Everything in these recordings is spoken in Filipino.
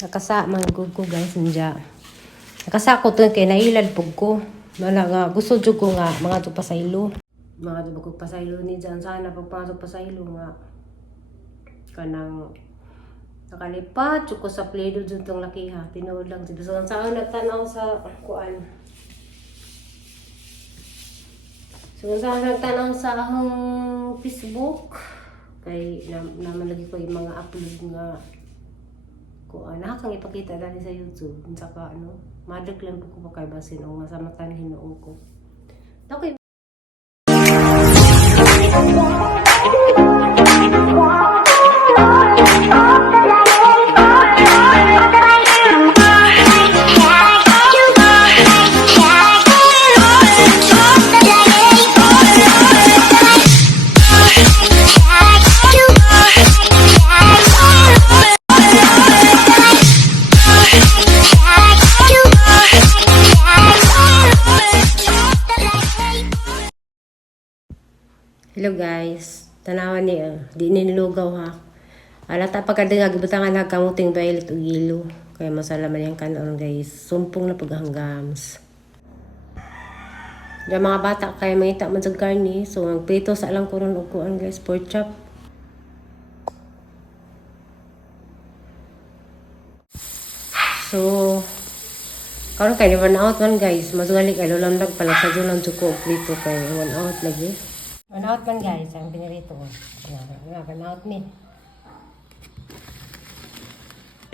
Nakasa manggug ko guys nja. Nakasa ko to kay nailad pug ko. Wala nga gusto jud ko nga mga to pasaylo. Mga to ko pasaylo ni dyan sana pagpasok pasaylo nga kanang nakalipat jud ko sa pledo jud tong lakiha. Tinuod lang jud sa saan nagtanaw sa kuan. So saan nagtanaw sa akong Facebook kay naman lagi ko yung mga upload nga kuan nakakang ipakita dali sa YouTube saka madag lang ko pa kay basin o masamatan hinuon ko. Okay. Hello guys, tanawan ni di nilugaw ha. Alata pagkadengag butangan na kamuting violet ug yelo. Kaya masalaman yang kanon guys. Sumpong na paghanggams. Ya mga bata kaya mangita man sa karni, so magprito sa lang kuron og kuan guys, pork chop. So karon kay run out man guys, masugali kay lulamdag pala sa julang juko prito kay run out lagi. Run out man guys, ang pinirito ko. Run out me.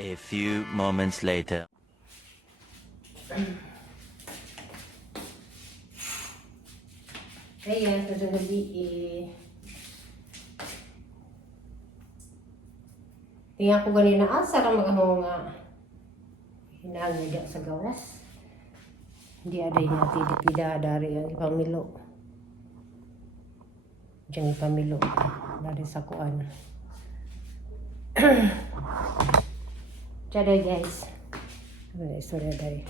A few moments later. Ayan, ito gabi tingnan ko ganina, asa ka mag-ahong hinagod sa gawas. Hindi aday natin, pida dari ang ipamilo. Diyan ipamilo dari sa kuan. Diyan guys. Ano na istorya dari.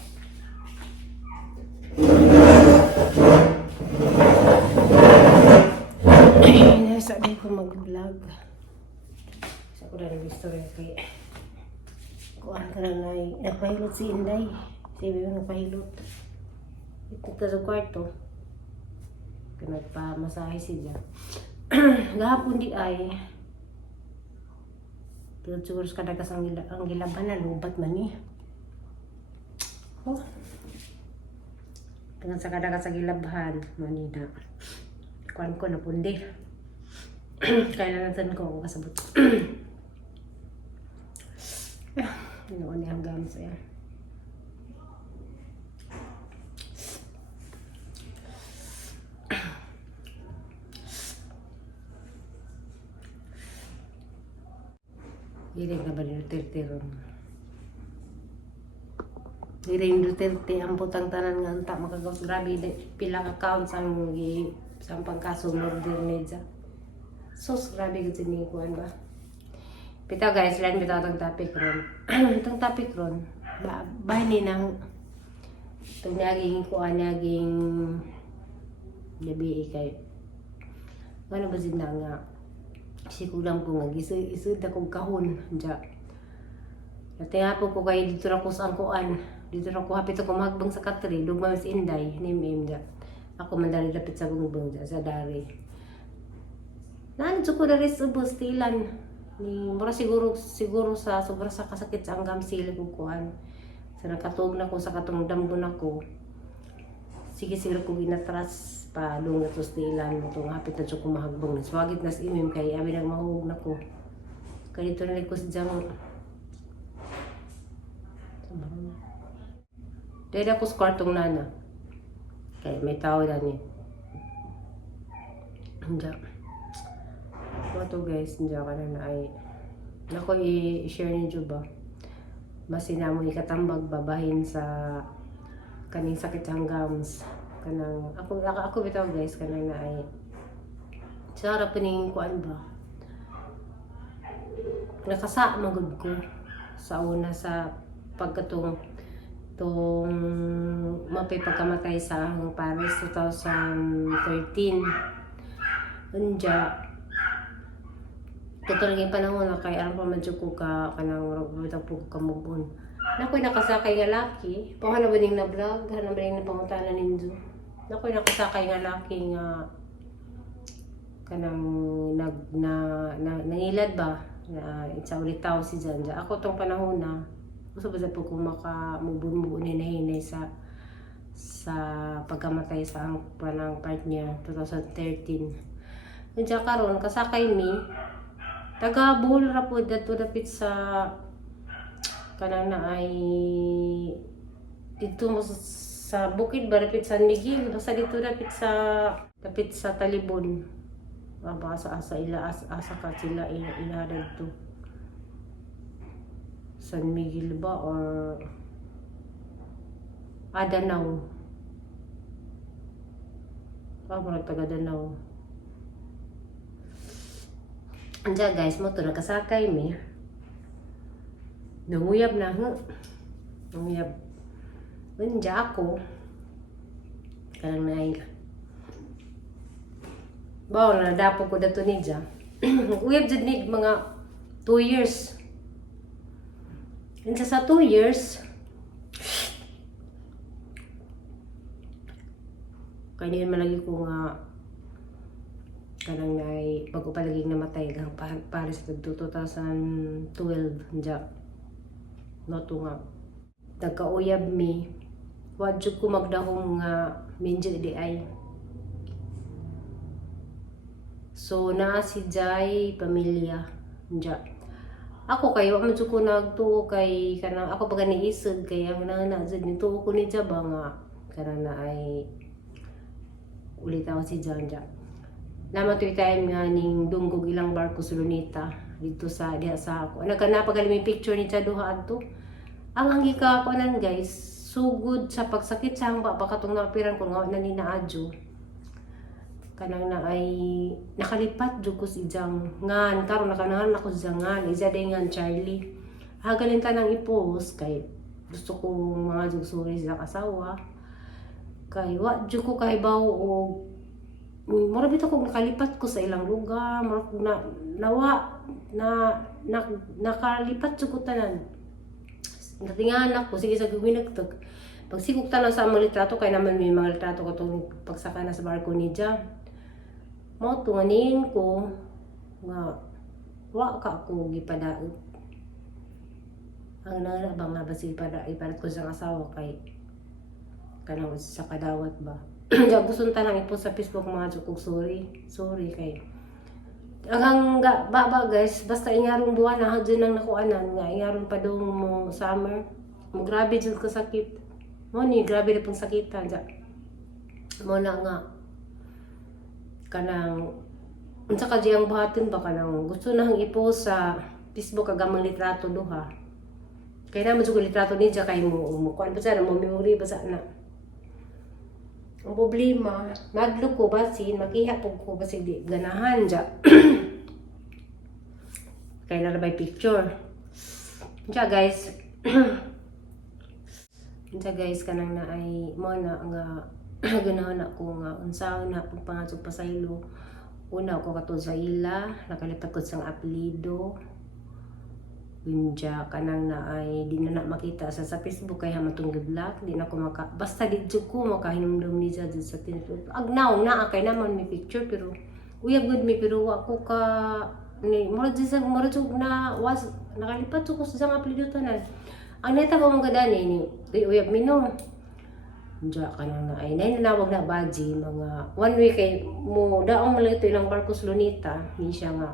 Nasa din ko mag-vlog. Sa ko na istorya kay kuan ka lang na nagpahilot si Inday. Sabi mo nagpahilot. Ito ka sa kwarto. Nagpamasahe siya. Gahapon di ay pero siguro sa kadagas ang gilaban na lubat man ni. Oh. Tingnan sa kadagas sa gilabhan manina. Kuan ko na pundi. Kailangan ko kasabot. Noon ni hanggang sa yan. Hiring na ba ni Duterte ron? Hiring Duterte ang putang tanan nga anta makagawas grabe pilang accounts ang pangkaso murder nedya. Sus grabe gud ni kuan ba. Bitaw guys, lan bitaw tong topic ron. Tong topic ron bahay ni nang tong naging kuan naging gabi kay ano ba sinda nga sikulang ko nga isud akong kahon dya. Natinga po ko kay dito ra ko sa kuan. Dito ra ko hapit ako magbang sa katri, dugma si Inday, name dya. Ako man dali dapit sa bungbong dya sa dari. Nan ko dari sa bustilan ni mura siguro sa sobra sa kasakit sa anggam sila ko kuan. Sa nakatug na ko sa katong dambon ako. Sige sila ko ginatras pa lungat sa stilan mo itong hapit na siya kumahagbong. Swagit na sa imim kay amin ang mahugog na ko. Kaya dito na ko sa diyang dahil ako sa kwartong nana. Kaya may tao na niya. Diyan. Ito guys, diyan ka na ay ako i-share niyo ba? Mas sinamo ikatambag babahin sa kaning sakit hanggams. Kanang ako bitaw guys kanang na ay sa harap ning kuan ba nakasa magud ko sa una sa pagkatong mapay pagkamatay sa ang Paris 2013 unja Totoo lagi panahon na kay alam ko medyo ko ka kanang ragbutan po ka move on. Nakoy nakasakay nga laki, paano ba ning na vlog, hana ba ning napangutanan ninyo. Nakoy nakasakay nga laki nga kanang nangilad ba na itsa ulit tao si Janja. Ako tong panahon na gusto ba po kung makamubun-mubun hinay sa pagkamatay sa ang panang partner 2013. Kaya karon kasakay mi taga Bohol ra po dato dapit sa kanang na ay dito mo sa bukid ba dapit San Miguel basta dito dapit sa Talibon. Baka sa ila asa ka sila inadag to. San Miguel ba or Danao. Murag taga Danao. Anja guys, mo to nakasakay mi. Nanguyab na ho. Nanguyab. Anja ako. Kanang naay. Bawa na dapo ko dato ni Dja. Uyab jud ni mga 2 years. Anja sa 2 years, kaya niyan malagi ko nga kanang ay bago palaging namatay hanggang para sa 2012 Dja. No to nga nagkauyab mi. Wadyo ko magdahong nga minjo di ay. So naa si Jai pamilya Dja. Ako kayo medyo ko nagtuo kay kanang ako pag niisod kay ang nana jud nituo ko ni Dja ba nga kanang na ay ulit ako si Janja. Naman to time nga ning dunggog ilang barko sa Lunita dito sa diha sa ako. Nagkanapagali may picture ni Dja duha adto. Ang hangika ko nan guys, sugod sa pagsakit sa hangba baka tong napiran ko nga na ni Naadjo. Kanang na ay nakalipat jud ko si Jang ngan karon nakanahan ako sa ngan isa day ngan Charlie. Hagalin ta nang i-post kay gusto ko mga jugsuri sa kasawa. Kay wa jud ko kay baw og mura bitaw ko nakalipat ko sa ilang lugar, mura ko nakalipat jud ko tanan. Natingan ako sige sa gawinagtag. Pag sigok tanan sa mga litrato kay naman may mga litrato ko tong pagsaka na sa barko ni Dja. Mo tunganin ko nga wa ka ko gipadaot. Ang nana ba nga basig iparat ko sa asawa kay kanang sa kadawat ba. Diya gusto ta lang ipost sa Facebook mga jukog sorry kay hanggang baba guys basta ingarong buwan na hadyo nang nakuanan nga ingaron pa daw mo summer mo grabe jud ko sakit mo ni grabe na pong sakitan Dja. Mo na nga kanang unsa ka diyang buhaton ba kanang gusto nang i-post sa Facebook agamang litrato duha kay naman jud litrato ni Dja kay mo kuan pa sa mo memory ba sa na ang problema maglook ko basin makiha pug ko basin di ganahan Dja. Kay narabay picture Dja guys. Dja guys kanang na ay mo na nga ganahan ako nga unsaon na pagpangatsog pasaylo. Una ko katud sa ila, nakalipat ko sang apelido. Dja kanang na ay di na makita sa Facebook kay hamatong giblock, di na ko basta di jud ko makahinumdum ni Dja sa tinutut. Agnaw na kay naman may picture pero uyab good mi pero ako ka ni mura jud na was nakalipat ko sa sang apelido tanan. Ang neta ko mong gadani ni uyab mi no. Dja kanang na ay nanawag na baji mga 1 week kay mo daong malito ilang barko sa Lunita ni siya nga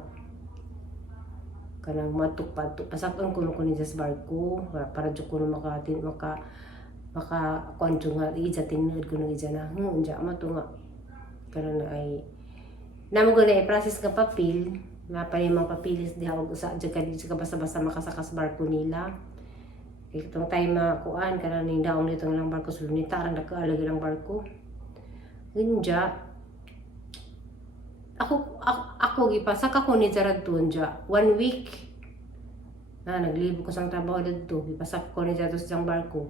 kanang matukpad pasakan ko ni sa barko para jud ko maka kwanto nga ija tinod ko ng ija na Dja mato nga kanang na ay namo ko na i-process nga papel na pa yung mga papilis diha og usa jud ka basta-basta makasakas barko nila. Itong time na kuan kanang ning daong nito ng barko sa Lunita arang nakaalag lang barko. Dja ako gipasak ako ni Jarad Dja 1 week na naglibo ko sang trabaho dito gipasak ko ni Jarad sa barko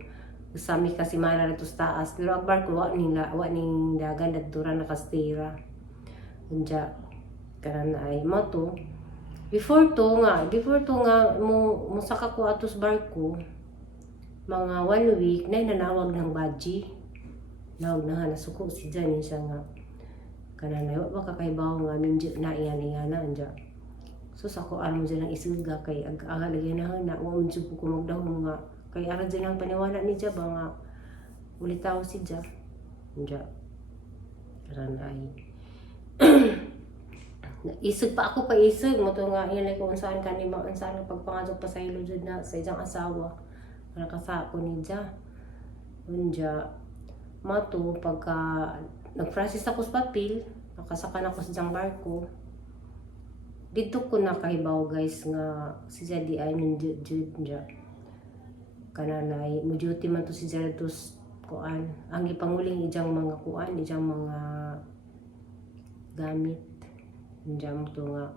sami kasi mana dito sa taas pero ang barko wa ning dagan dito ra nakastira Dja kanan ay mo to Before to nga mo saka ko atos barko mga 1 week na nanawag ng badji. Nawag na nga nasuko si Jan siya nga kananay wa ba kakaibaw nga minjo na iyan na anja. So sa ko mo dyan ang isuga kay aga lagi na wa mo jud ko magdahom nga kay ara dyan ang paniwala ni Jab nga ulitaw si Jab. Anja. Karanay. Isig pa ako pa isig mo to nga yan ko unsaan kanima unsaan nga pagpangadto pa sa ilo jud na sa iyang asawa. Nakasa ko ni Jab. Anja. Mato pagka nag-process ako sa papel, nakasaka na ako sa diyang barko. Dito ko na kahibaw guys nga si Jadi ay minjud dya. Kananay, mo duty man to si Jaratus kuan. Ang ipanguling ijang mga kuan, ijang mga gamit. Diyan mo to nga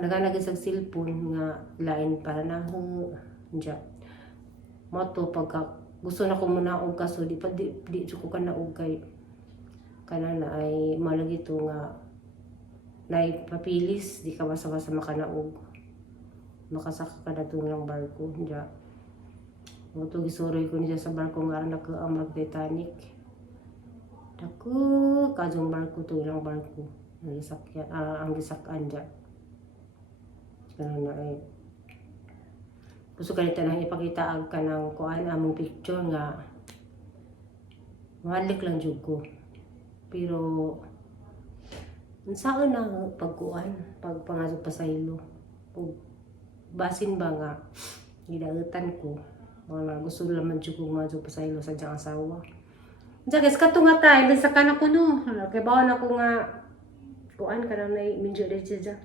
naganagin sa cellphone nga lain para na diyan. Mo to pagka gusto na ko muna og kaso di ko kanaog kay kanana ay malagi to nga nay papilis di ka basa-basa makanaog makasaka ka na ng barko diya mo to gisuroy ko niya sa barko nga nakaamag Titanic dako kajong barko to ilang barko ang gisakan diya kanana ay gusto ka nito nang ipakita ang kanang kuan among picture nga mahalik lang jud ko pero saan na pagkuan pagpangasok pa sa ilo basin ba nga gidautan ko mga gusto naman jud ko masok pa sa ilo sa diyang asawa diya guys kato nga time sa kana ko no kay bawon ako nga kuan kanang nay minjo diya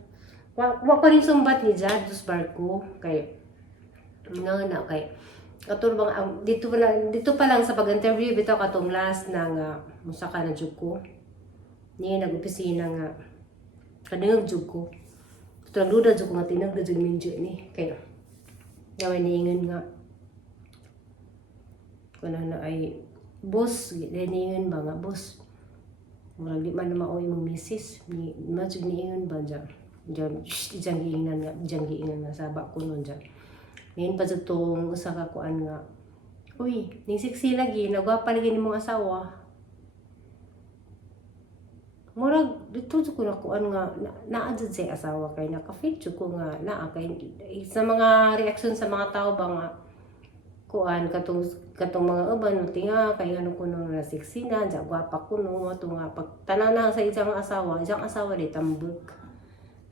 wa ko rin sumbat ni diya dos barko kay na kay katulad bang dito pa lang sa pag-interview bitaw katong last na nga musaka na jud ko ni nag-opisina nga kadungog jud ko katulad duda jud ko nga tinag jud minjo ni kay gaway niingon nga kana na ay boss niingon ba nga boss murag di man na mao imong misis ni jud niingon ba diyan diyan giingan nga saba ko nun diyan. Ngayon pa sa itong usa ka kuan nga, uy, ning siksi lagi, nagwapa lagi ni mong asawa. Murag, dito ko na kuan nga, naadjud sa asawa kay naka-fit ko nga, kay sa mga reaksyon sa mga tao ba nga, kuan, katong mga uban, tinga, kay ano ko nung nasiksi na, dyan gwapa ko nung, ito nga, pag tanana sa isang asawa di tambok.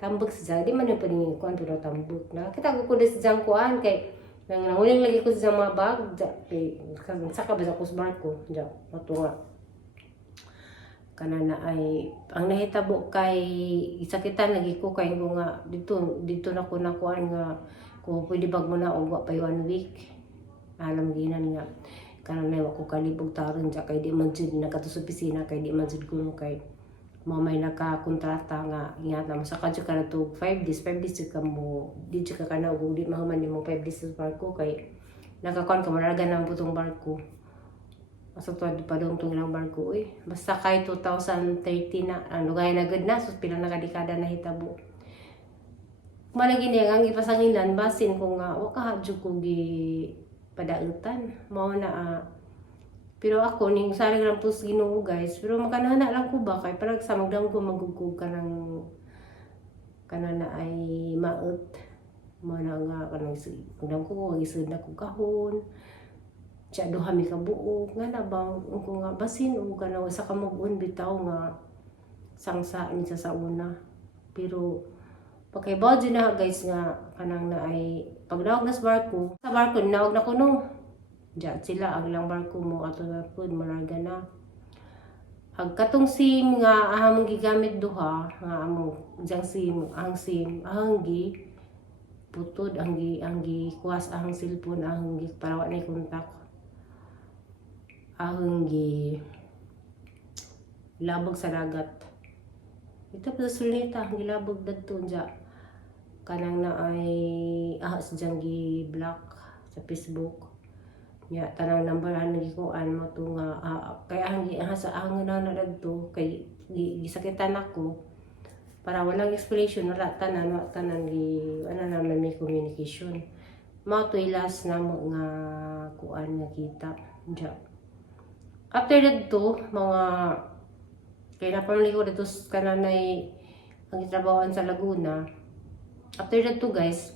Tambok siya, di man yung paningin kuan pero tambok na. Kita ko din sa kuan kay nanguling lagi ko sa mga bag, kay saka ba sa kusbarko, diyan. Mato nga. Kanana ay ang nahitabo kay isakitan lagi ko kay ko nga dito na ko nakuan nga kung pwede bag mo na og wa pa 1 week. Alam ginan nga kanana wa ko kalibog taron diya kay di man jud nakato sa opisina kay di man jud kuno kay may nakakontrata nga ingatan mo sa kadyo ka na to 5 days ka mo di ka na ug di mahuman nimo 5 days sa barko kay nakakuan ka maragan na ang butong barko asa to pa dong tong ilang barko basta kay 2030 na ano gaya na gud na so pila na kadekada na hitabo malagi niya ang ipasangilan basin ko nga wa ka hadyo ko gi padautan mao na pero ako, ning sari lang po sa Ginoo guys. Pero makanana lang ko ba? Kaya parang sa magdang ko magugug ka ng kanana ay maot. Mana nga kanang magdang ko, isod na ko kahon. Siya doha mi kabuok. Nga na bang, ko nga basin o ka na sa kamugun bitaw nga sangsaan sa una. Pero pagkaibaw dyan na guys nga kanang na ay pagdawag na sa barko. Sa barko, nawag na ko no. Diyan sila ang lang barko mo ato na pud maraga na. Hag katong SIM nga among gigamit duha nga among jang SIM ahang gi putod ang gi kuwas ahang cellphone ahang gi para wa nay kontak. Ahang gi labog sa dagat. Ito pa sa sulita ang gilabog dadto diya. Kanang na ay ahas jang gi block sa Facebook. Ya tanang numberan lagi ko mo to nga kay ang sa ang na dagto kay gisakitan ako para walang explanation, wala tanan gi ano naman may communication. Mao to ilas na mo nga kuan nga kita. Diya. After that to, mga kaya napamili ko dito kananay ang itrabahoan sa Laguna. After that to guys,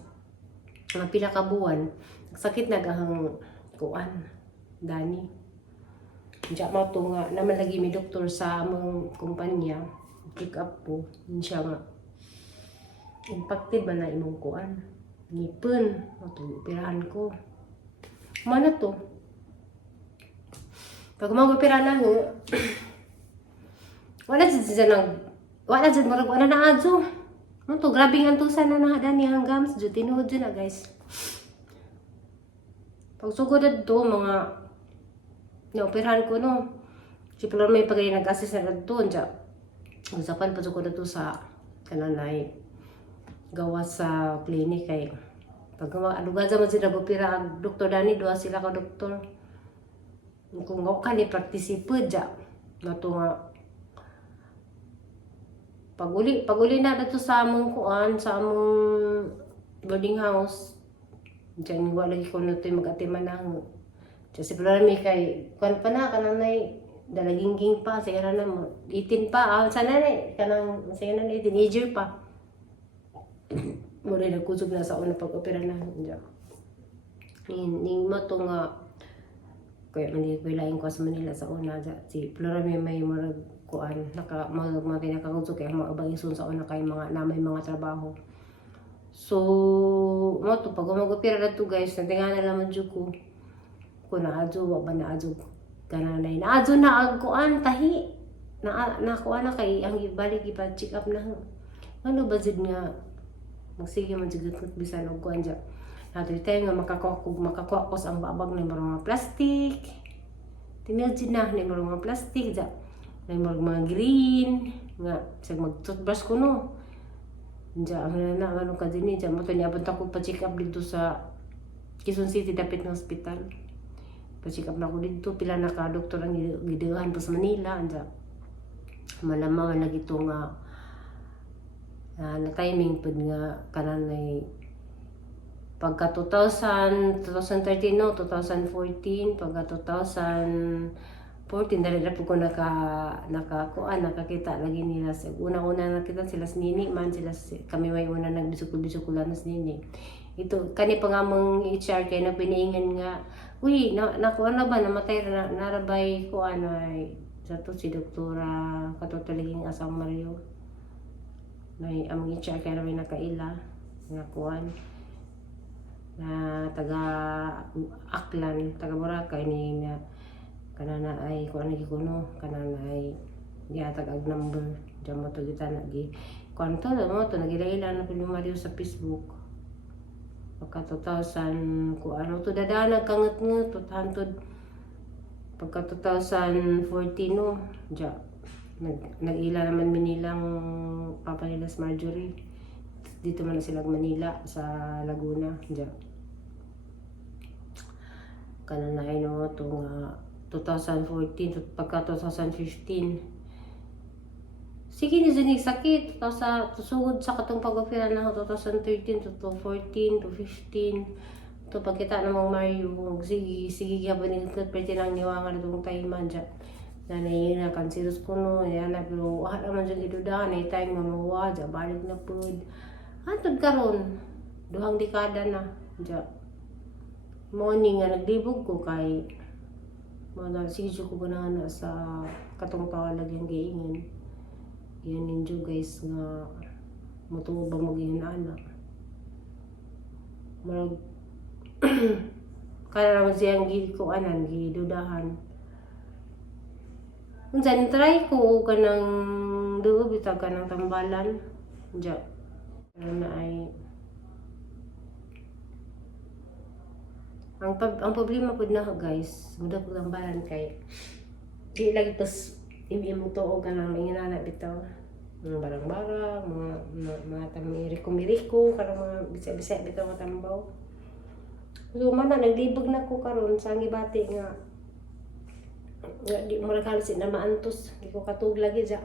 mga pila ka buwan, sakit na gahang kuan, Dani. Diya mo to nga, naman lagi may doktor sa among kumpanya, pick up po, yun siya nga. Impacted ba na imong kuan? Ngipin, ito, pirahan ko. Mana to? Pag mag-opera na nga, wala dyan marag, wala na adyo. Ano to, grabe nga tusan na Dani hanggang sa dyan, tinuod dyan na guys. Pag sugod na to, mga naoperahan ko no. Si Plor may pagay nag-assist na doon. Usapan pa sugod na to sa kananay gawa sa clinic kay pag alugan sa man sila opera ang Dr. Dani, doa sila ka doktor. Kung ako ka ni practice po dyan. Nato nga paguli na dito sa among kuan, sa among boarding house. Diyan wala lagi ko na ito mag-atiman na. Kasi pala may kay, kuan pa na, kananay, dalagingging pa, sige na mo, 18 pa, sana na, kanang, sige na, teenager pa. Mula nagkusog na sa una pag-opera na. Ning mo to nga, kaya mali ko ilaing ko sa Manila sa una, si Flora may marag kuan, mga kinakakusog kaya mga abang sa una kay mga namay mga trabaho. So, mo to pag mag-opera na to guys, natinga na naman dyan ko. Kung naadyo, wag ba naadyo kananay. Naadyo na ang kuan, tahi. Kuan na kay, ang ibalik, ipa-check up na. Ano ba dyan nga, magsige man dyan kung bisan o kuan dyan. Nato tayo nga makakuha ko sa ang babag na mga plastic. Tinil dyan na mga plastic dyan. Na mga green. Nga, sa mag-toothbrush ko no. Diyan, ano ka din eh. Diyan, mato niya, punta ko pa-check up dito sa Quezon City, dapit ng hospital. Pa-check up na ako dito. Pila na ka-doktor ang gidigahan pa sa Manila. Diyan, malamang na gito nga na-timing po nga kanan ay pagka 2013 no, 2014, pagka 2014, dali na po ko nakakita lagi nila. Una-una nakita sila sa Nini man, kami may una nagbisukul-bisukulan na sa Nini. Ito, kani pa nga mong HR kaya na piniingan nga, uy, nakuha na ba, namatay na, narabay ko ay, sa to si Doktora Katotaliging Asang Mario. May among HR kaya na may nakaila, nga kuhan. Na taga Aklan, taga Boracay ni na kanana ay kuan lagi kuno, kanana ay gihatag ag number. Diyan mo to kita nagi. Kuan to mo to nagila-ila na pud Mario sa Facebook. Pagka 2000 kuan to dadanag kanget-nget hantod pagka 2014 no, diya nag-ila naman Manilang papa nila sa Marjorie. Dito man na sila Manila sa Laguna diya. Kanana ay no to nga 2014 pagka 2015 sige ni Zinig sakit sa tusugod sa katong pag-opera na 2013 to 14 to 15 to pagkita namang Mario sige gabon ni pwede nang niwangan itong tayman dyan na na kansiros ko no yan na pero wala naman dyan idudahan na itayang mamawa dyan balik na po antod karon duhang dekada na dyan morning nga naglibog ko kay mga sige ko ganahan na sa katong tawalag yung giingin yan ninyo guys nga matuwa ba maging anak marag kaya naman siyang gikuanan gidudahan unsan try ko kanang duo bitaw kanang tambalan diya na ay ang problema pud na guys muda pud ang balan kay di lagi tas imong tuo kanang manginana bitaw mga barang-barang mga tamiriko-miriko kanang mga bisaya-bisaya bitaw nga tambaw so man na naglibog na ko karon sa gibati nga di mo halos na maantos di ko katug lagi diya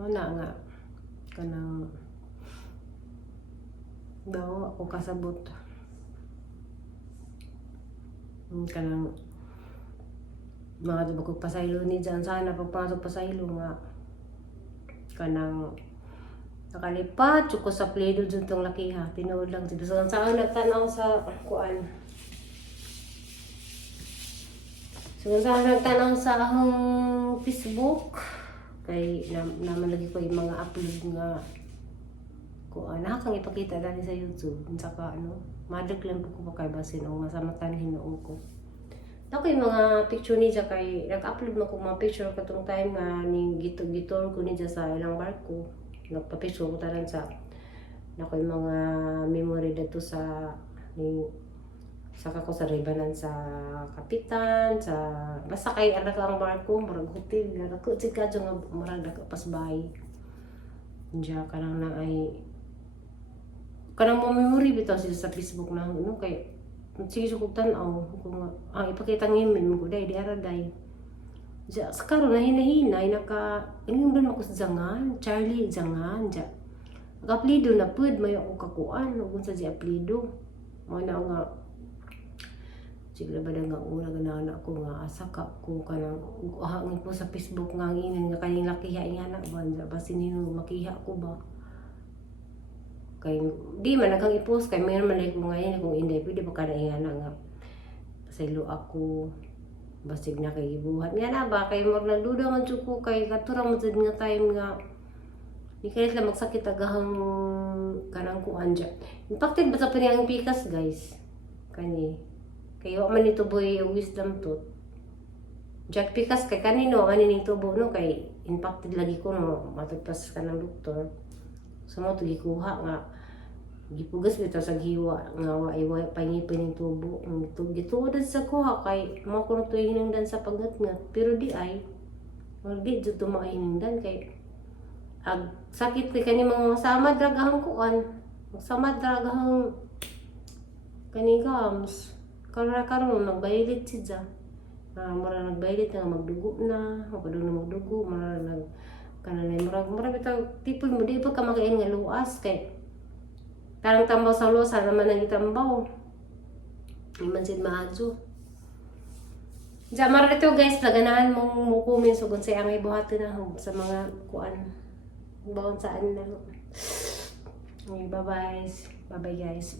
Wala nga. Kanang daw ako kasabot. Kanang mga diba kong pasaylo ni dyan. Sana pagpasok pasaylo nga. Kanang nakalipat. Tsuk ko sa Play-Doh dyan tong laki ha. Tinood lang. Saan nagtanaw sa kuan. So saan nagtanaw sa akong Facebook. Kay naman lagi ko yung mga upload nga kuan. Nakakang ipakita dali sa YouTube. Saka madag lang ko pakaibasin o masamatan hinoon ko. Ako yung mga picture ni Diya kay nag-upload mo ko mga picture katong time nga ni gitor ko ni Diya sa ilang barko. Nagpa-picture ko tanan sa ako yung mga memory dito sa saka ko sa ribanan sa kapitan sa basta kay anak ang barko murag hotel nga ako si kadyo nga murag dako pas bahay. Diya kanang na ay kanang mo memory bitaw sila sa Facebook na kay sige ko tanaw kung ipakita ng email ko day di araday. Ja karon na hinahinay naka ining ba ako sa Zangan, Charlie Zangan ja. Naka-apelido na pud may ako kakuan ug sa di apelido. Mo na nga sigla ba nga una ganana ko nga asaka ko kanang hangin po sa Facebook nga inan nga kaning lakiha ingana ba basin nino makiha ko ba. Kay di man nagang i-post kay mayroon man ko ngayon kung hindi pwede pa kada ingana nga pasaylo ako basig na kay gibuhat nga na ba kay mag nagduda man jud ko kay katurang man nga time nga di kay lang magsakit agahang kanang kuan dya. Impacted ba sa paniyang pikas guys kani kay wa man ito boy wisdom tooth Jack pikas kay kanino ning tubo no kay impacted lagi ko no matagpas ka ng doktor. So mo to gikuha nga gipugas bitaw sa giwa nga wa pangipin ning tubo gituod sa kuha kay mo kuno to hinungdan sa pagngatngat pero di ay wag di jud to mainungdan kay ag sakit kay kani mga samad dragahang kuan samad dragahang kani gums karon nagbayilit siya mura nagbayilit nga magdugo na mapadung na magdugo mura nag kanang murag bitaw tipo mo di pa ka makain nga luas kay tarang tambaw sa luas naman nang itambaw iman sid maadyo ja mara dito guys laganaan mong mukumin so kung say ang ibuhaton na sa mga kuan bawon saan na bye bye guys